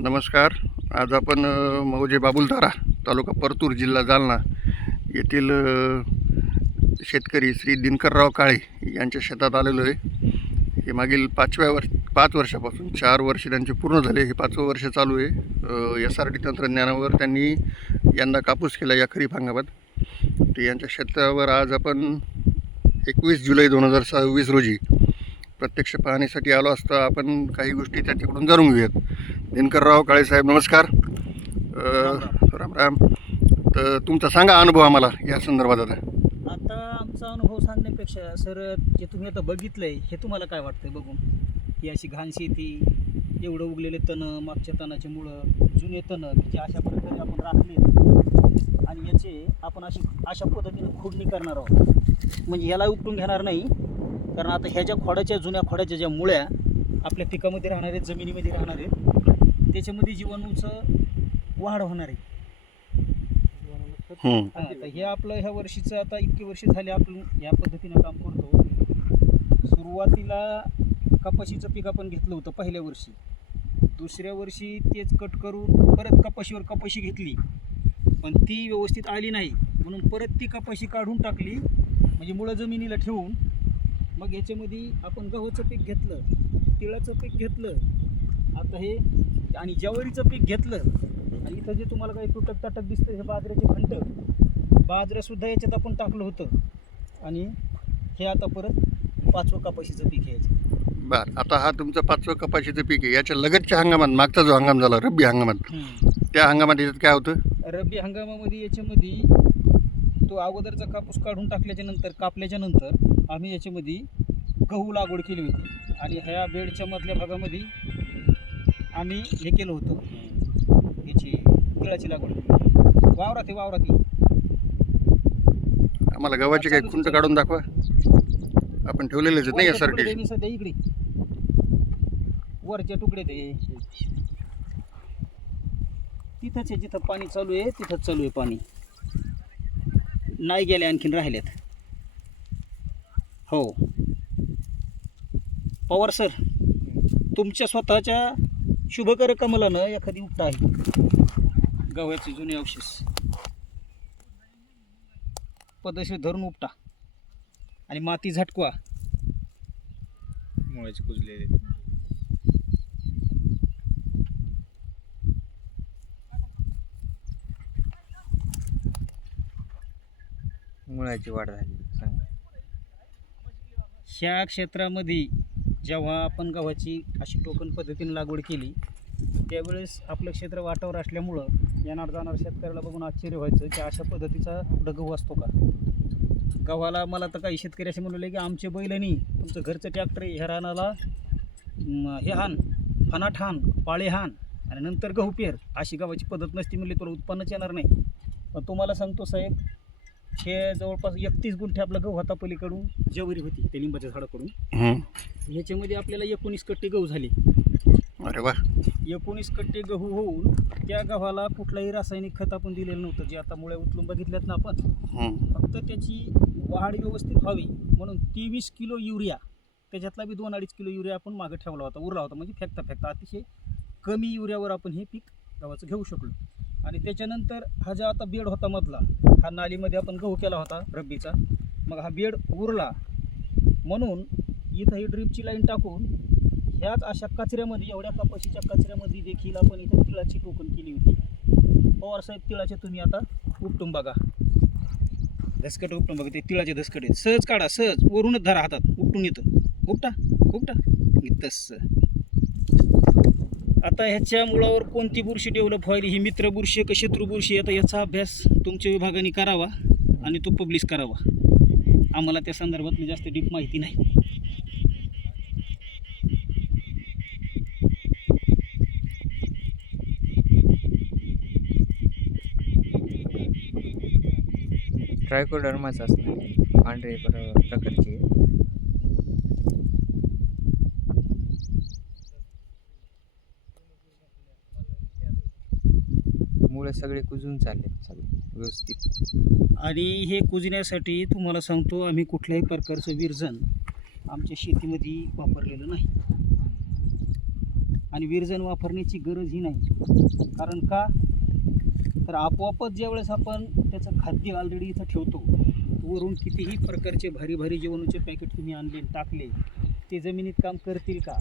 नमस्कार. आज आपण मौजे बाबुलधारा तालुका परतूर जिल्हा जालना येथील शेतकरी श्री दिनकरराव काळे यांच्या शेतात आलेलो आहे. हे मागील 5 वर्षापासून 4 वर्ष त्यांचे पूर्ण झाले. हे 5वं वर्ष चालू आहे. SRT तंत्रज्ञानावर त्यांनी यंदा कापूस केला या खरीप हंगामात. ते यांच्या शेतावर आज आपण 21 जुलै 2026 रोजी प्रत्यक्ष पाहणीसाठी आलो असता आपण काही गोष्टी त्यांच्याकडून जाणून घेऊयात. दिनकरराव काळे साहेब, नमस्कार. राम राम. तर तुमचा सांगा अनुभव आम्हाला या संदर्भात. आता आमचा अनुभव सांगण्यापेक्षा सर, जे तुम्ही आता बघितलंय हे तुम्हाला काय वाटतंय बघून? ही अशी घाण शेती, एवढं उगलेले तणं, मागच्या तणाची मुळं, जुने तणं की जे अशा प्रकारे आपण राखले आणि याचे आपण अशा पद्धतीने खोडणी करणार आहोत. म्हणजे याला उपटून घेणार नाही, कारण आता ह्या ज्या खोडाच्या, जुन्या खोडाच्या ज्या मुळ्या आपल्या पिकामध्ये राहणार आहेत, जमिनीमध्ये राहणार आहेत, त्याच्यामध्ये जीवाणूचं वाढ होणार आहे. आता हे आपलं ह्या वर्षीचं, आता इतके वर्ष झाले आपण या पद्धतीनं काम करतो. सुरुवातीला कपाशीचं पीक आपण घेतलं होतं पहिल्या वर्षी. दुसऱ्या वर्षी तेच कट करून परत कपाशीवर कपाशी घेतली, पण ती व्यवस्थित आली नाही म्हणून परत ती कपाशी काढून टाकली, म्हणजे मुळं जमिनीला ठेवून. मग ह्याच्यामध्ये आपण गव्हाचं पीक घेतलं, तिळाचं पीक घेतलं, आता हे आणि ज्वारीचं पीक घेतलं. आणि इथं जे तुम्हाला काही तुटक ताटक दिसतं हे बाजऱ्याचे खंड, बाजऱ्यासुद्धा याच्यात आपण टाकलं होतं. आणि हे आता परत 5वं कपाशीचं पीक यायचं. बरं, आता हा तुमचं 5वं कपाशीचं पीक आहे. याच्या लगतच्या हंगामात, मागचा जो हंगाम झाला रब्बी हंगामात, त्या हंगामात याच्यात काय होतं? रब्बी हंगामामध्ये याच्यामध्ये तो अगोदरचा कापूस काढून टाकल्याच्या नंतर, कापल्याच्या नंतर आम्ही याच्यामध्ये गहू लागवड केली होती. आणि ह्या बेडच्या मधल्या भागामध्ये आम्ही हे केलं होतं, याची तिळाची लागवड केली. वावरात आम्हाला गव्हाचे काही खुंट काढून दाखवा. आपण ठेवलेलेच नाही SRT. मी सध्या इकडे वरच्या तुकडे ते तिथंच आहे, जिथं पाणी चालू आहे तिथंच चालू आहे पाणी. नाही गेले, आणखीन राहिल्यात. हो पवार सर, तुमच्या स्वतःच्या शुभकर कमलानं एखादी उपटा आहे गव्हाचे जुने अवशेष पदशीर धरून उपटा आणि माती झटकवा. मुळाचे कुजलेले मुळाची वाढ झाली. ह्या क्षेत्रामध्ये जेव्हा आपण गव्हाची अशी टोकन पद्धतीने लागवड केली, त्यावेळेस आपलं क्षेत्र वाटावर असल्यामुळं येणार जाणार शेतकऱ्याला बघून आश्चर्य व्हायचं की अशा पद्धतीचा कुठं गहू असतो का. गव्हाला मला तर काही शेतकरी असे म्हणले की आमचे बैलांनी तुमचं घरचं ट्रॅक्टर ह्या रानाला हे हान, फनाट हान, पाळे हान आणि नंतर गहू पेर, अशी गव्हाची पद्धत नसती. म्हणले तुला उत्पन्नच येणार नाही. पण तुम्हाला सांगतो साहेब, हे जवळपास 31 गुंठे आपला गहू होता, पलीकडून ज्वारी होती त्या लिंबाच्या झाडाकडून. ह्याच्यामध्ये आपल्याला 19 कट्टे गहू झाले. अरे वा. 19 कट्टे गहू होऊन त्या गव्हाला कुठलाही रासायनिक खत आपण दिलेलं नव्हतं. जे आता मुळे उचलून बघितल्यात ना आपण, फक्त त्याची वाढ व्यवस्थित व्हावी म्हणून 23 किलो युरिया, त्याच्यातला बी 2-2.5 किलो युरिया आपण मागं ठेवला होता, उरला होता. म्हणजे फेकता अतिशय कमी युरियावर आपण हे पीक गव्हाचं घेऊ शकलो. आणि त्याच्यानंतर हा जो आता बेड होता मधला, हा नालीमध्ये आपण गहू केला होता रब्बीचा, मग हा बेड उरला म्हणून इथं ही ड्रीपची लाईन टाकून ह्याच अशा कचऱ्यामध्ये, एवढ्या कपाशीच्या कचऱ्यामध्ये देखील आपण इथं तिळाची टोकन केली होती. पवार साहेब, तिळाचे तुम्ही आता उपटून बघा, धसकट उपटून बघा. ते तिळाचे धसकट आहेत, सहज काढा, सहज वरूनच धरा हातात, उपटून येतं. उपटा तसं. आता ह्याच्या मुळावर कोणती बुरशी डेव्हलप व्हायली, ही मित्र बुरशी का शत्रू बुरशी, आता याचा अभ्यास तुमच्या विभागाने करावा आणि तो पब्लिश करावा. आम्हाला त्या संदर्भात जास्त डीप माहिती नाही. ट्रायकोडर्माच असणार, पांढरे प्रकारची. मुळे सगळे कुजून चालले, सगळे व्यवस्थित. आणि हे कुजण्यासाठी तुम्हाला सांगतो, आम्ही कुठल्याही प्रकारचं विरजन आमच्या शेतीमध्ये वापरलेलं नाही. आणि विरजण वापरण्याची गरजही नाही. कारण का तर आपोआपच ज्यावेळेस आपण त्याचं खाद्य ऑलरेडी इथं ठेवतो, वरून कितीही प्रकारचे भारी भारी जेवणाचे पॅकेट तुम्ही आणले टाकले, ते जमिनीत काम करतील का?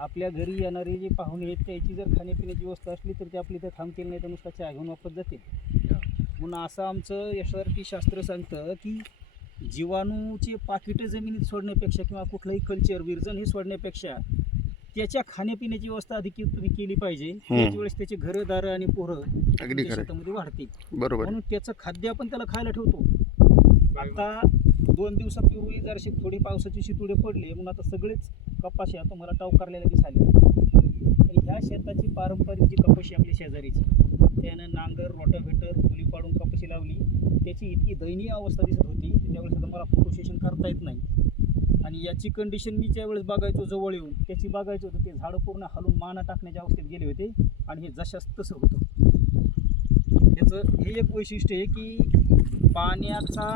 आपल्या घरी येणारे जे पाहुणे आहेत त्याची जर खाण्यापिण्याची व्यवस्था असली तर ते आपली इथं थांबतील, नाही तर नुसता चहा घेऊन वापस जातील. म्हणून असं आमचं SRT शास्त्र सांगतं की जीवाणूचे पाकिटं जमिनीत सोडण्यापेक्षा किंवा कुठलंही कल्चर विरजण हे सोडण्यापेक्षा त्याच्या खाण्यापिण्याची व्यवस्था अधिक तुम्ही केली पाहिजे. त्याच वेळेस त्याचे घरदारं आणि पोरं अगदी खरं शेतामध्ये वाढतील. बरोबर. म्हणून त्याचं खाद्य आपण त्याला खायला ठेवतो. आता 2 दिवसापूर्वी जराशी थोडी पावसाची शितुडे पडले म्हणून आता सगळेच कपाशी तुम्हाला टावकारलेल्या दिसाल्या. तर ह्या शेताची पारंपरिक जी कपाशी आपल्या शेजारीची, त्यानं नांगर रोटाव्हेटर खोली पाडून कपाशी लावली, त्याची इतकी दयनीय अवस्था दिसत होती की त्यावेळेस आता मला फोटो सेशन करता येत नाही. आणि याची कंडिशन मी ज्यावेळेस बघायचो जवळ येऊन, त्याची बघायचं होतं ते झाडं पूर्ण हलून माना टाकण्याच्या अवस्थेत गेले होते आणि हे जशास तसं होतं. याचं हे एक वैशिष्ट्य आहे की पाण्याचा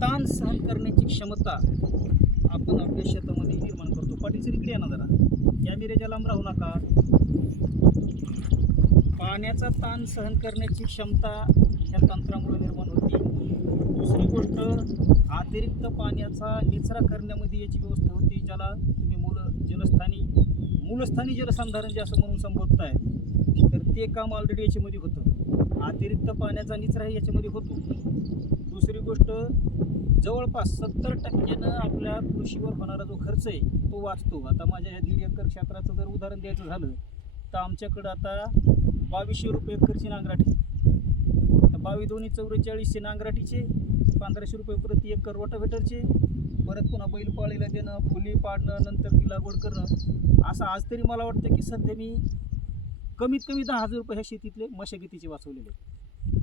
ताण सहन करण्याची क्षमता आपण आपल्या शेतामध्ये निर्माण करतो. पाटील सर इकडे या ना जरा, या मिरेच्या लांब राहू नका. पाण्याचा ताण सहन करण्याची क्षमता ह्या तंत्रामुळे निर्माण होती. दुसरी गोष्ट, अतिरिक्त पाण्याचा निचरा करण्यामध्ये याची व्यवस्था होती, ज्याला तुम्ही मूलस्थानी जलसंधारण जे असं म्हणून संबोधताय, तर ते काम ऑलरेडी याच्यामध्ये होतं. अतिरिक्त पाण्याचा निचराही याच्यामध्ये होतो. दुसरी गोष्ट, जवळपास 70% आपल्या कृषीवर होणारा जो खर्च आहे तो वाचतो. आता माझ्या ह्या 1.5 एकर क्षेत्राचं जर उदाहरण द्यायचं झालं तर आमच्याकडं आता 2200 रुपये एकरची नांगराटी, तर 22-2-44 नांगराटीचे, 1500 रुपये प्रति एकर रोटाव्हेटरचे, परत पुन्हा बैलपाळीला देणं, फुली पाडणं, नंतर ती लागवड करणं. असं आज तरी मला वाटतं की सध्या मी कमीत कमी 10,000 रुपये ह्या शेतीतले मशागतीचे वाचवलेले.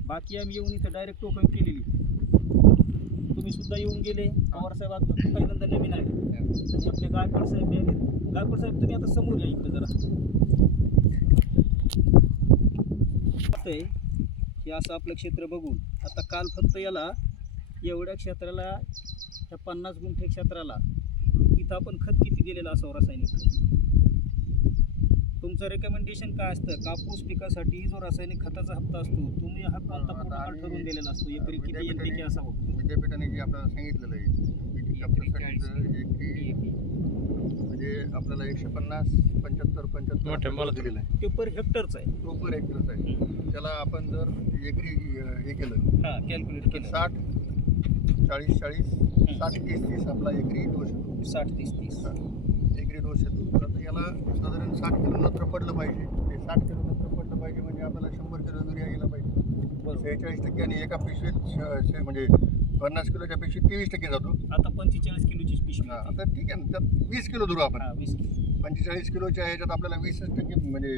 बाकी आम्ही येऊन इथं डायरेक्ट टोकन केलेली. तुम्ही सुद्धा येऊन गेले. पवारसाहेब आता पहिल्यांदा नवीन आहे आणि आपले गायकवाड साहेब बी आले. गायकवाड साहेब तुम्ही आता समोर या इकडे जरा. वाटतंय की असं आपलं क्षेत्र बघून आता काल फक्त याला एवढ्या क्षेत्राला, ह्या 50 गुंठे क्षेत्राला इथं आपण खत किती दिलेलं असावं रासायनिक खत? तुमचं रेकमेंडेशन काय असतं? कापूस पिकासाठी जो रासायनिक खताचा हप्ता असतो तुम्ही हा कोणता प्रोटोकॉल ठरवून दिलेला असतो? एकरी किती NPK असावं? विद्यापीठाने जे आपल्याला सांगितलेलं आहे कापसासाठी म्हणजे आपल्याला 150, 75 दिलेलं आहे. ते पर हेक्टरचं आहे. तो पर हेक्टरचा आहे. त्याला आपण जर एकरी हे केलं, हां, कॅल्क्युलेट केलं 60, 40, 60, 30 आपला एकरी डोस येतो. 60-30-30 एकरी डोस येतो. तर याला साधारण 60 किलो नत्र पडलं पाहिजे. ते 60 किलो नत्र पडलं पाहिजे म्हणजे आपल्याला 100 किलो युरिया गेला पाहिजे. 46% आणि एका पिशवीत म्हणजे 50 किलोच्या पिशवीत 23% जातो. आता 45 किलोची पिशवी. आता ठीक आहे ना, त्यात 20 किलो धरू आपण. 20 किलो. 45 किलोच्या ह्याच्यात आपल्याला 20% म्हणजे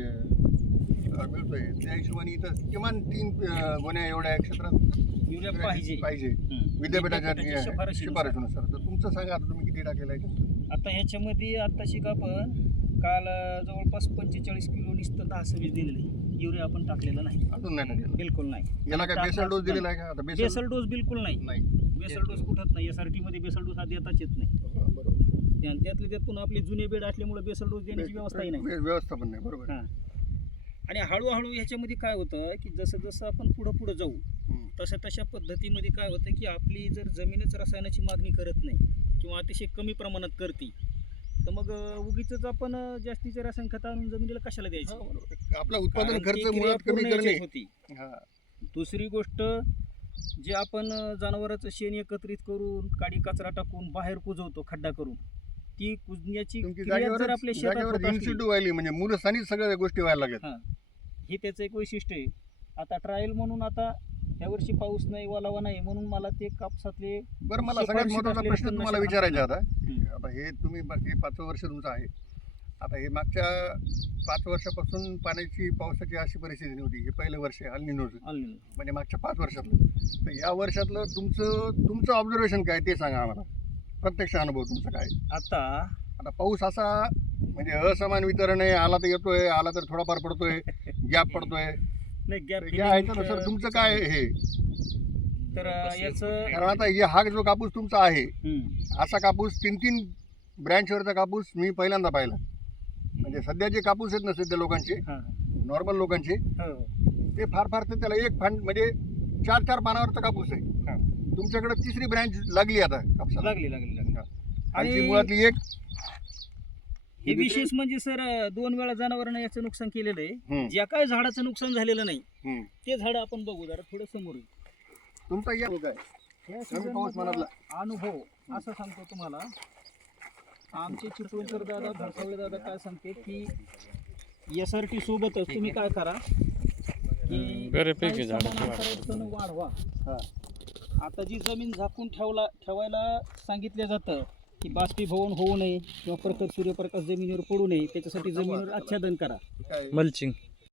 मिळतोय. त्या हिशोबाने इथं किमान 3 गोण्या एवढ्या क्षेत्रात युरिया पाहिजे. विद्यापीठाच्या शिफारशीनुसार. शिफारशीनुसार. तर तुमचं सांगा आता तुम्ही किती टाकेला आहे? आता ह्याच्यामध्ये आत्ताशी का आपण काल जवळपास 45 किलो नुसतं 10-26 दिलेलं आहे. युरिया आपण टाकलेलं नाही, अजून नाही टाकेला. बिलकुल नाही. याला काय बेसल डोस दिलेला आहे का? आता बेसल डोस बिलकुल नाही. नाही. बेसल डोस कुठंच नाही. SRT मध्ये बेसल डोस हा देताच येत नाही. बरोबर. आणि त्यातले त्यात पुन्हा आपले जुने बेड असल्यामुळे बेसल डोस देण्याची व्यवस्थाही नाही. व्यवस्था पण नाही. बरोबर. हां. आणि हळूहळू ह्याच्यामध्ये काय होतं की जसं जसं आपण पुढं जाऊ तशा पद्धतीमध्ये काय होतं की आपली जर जमीनच रसायनाची मागणी करत नाही किंवा अतिशय कमी प्रमाणात करते, तर मग उगीच आपण जास्तीचे रासायनिक खत आणून जमिनीला कशाला द्यायचं? आपला उत्पादन कारण ती खर्च क्रिया मुळात कमी पूर्ण करणे याच्यात होती. दुसरी गोष्ट, जे आपण जनावरांचं शेण एकत्रित करून काडी कचरा टाकून बाहेर कुजवतो खड्डा करून, ती कुजण्याची क्रिया जर आपल्या शेतात होत असली, इन्स्टिट्यूट व्हायली म्हणजे मूलस्थानीच सगळ्या गोष्टी व्हायला लागतात. हां, हे त्याचं एक वैशिष्ट्य आहे. आता ट्रायल म्हणून आता यावर्षी पाऊस नाही, ओलावा नाही म्हणून मला ते कापसातले बरं, मला सगळ्यात महत्त्वाचा प्रश्न तुम्हाला विचारायचा आता. हं. आता हे तुम्ही हे 5वं वर्ष तुमचं आहे. आता हे मागच्या 5 वर्षापासून पाण्याची पावसाची अशी परिस्थिती नव्हती. हे पहिलं वर्ष आहे अल्निनोचं, म्हणजे मागच्या 5 वर्षातलं. तर या वर्षातलं तुमचं ऑब्झर्वेशन काय ते सांगा आम्हाला. प्रत्यक्ष अनुभव तुमचा काय? आता पाऊस असा म्हणजे असमान वितरण आहे. आला तर येतोय, आला तर थोडाफार पडतोय, गॅप पडतोय. या ह्याच्यानुसार तुमचं काय हे? तर याचं कारण आता हा जो कापूस तुमचा आहे, असा कापूस 3 ब्रँचवरचा कापूस मी पहिल्यांदा पाहिला. म्हणजे सध्या जे कापूस आहेत ना सध्या लोकांचे हां नॉर्मल लोकांचे हो ते फार फार तर त्याला एक फांड म्हणजे 4-4 पानावरचा कापूस आहे. हां तुमच्याकडे तिसरी ब्रँच लागली आता कापसाला. लागली आणि आणि मुळातली एक हे विशेष म्हणजे सर 2 वेळा जनावरांना याचं नुकसान केलेलं आहे. ज्या काय झाडाचं नुकसान झालेलं नाही हम्म. ते झाड आपण बघू जरा थोडं समोर येऊ. तुमचा या काय या कमी पाऊस सीझनमधला मनातला. अनुभव असं सांगतो तुम्हाला. आमचे चिपळूणकर दादा भरसावळे दादा काय सांगते की SRT सोबतच तुम्ही काय करा की बऱ्यापैकी काही झाडं समानांतरावर तण वाढवा. हा. आता जी जमीन झाकून ठेवायला सांगितलं जातं की बाष्पीभवन होऊ नये किंवा प्रखर सूर्यप्रकाश जमिनीवर पडू नये त्याच्यासाठी जमिनीवर आच्छादन करा. काय मल्चिंग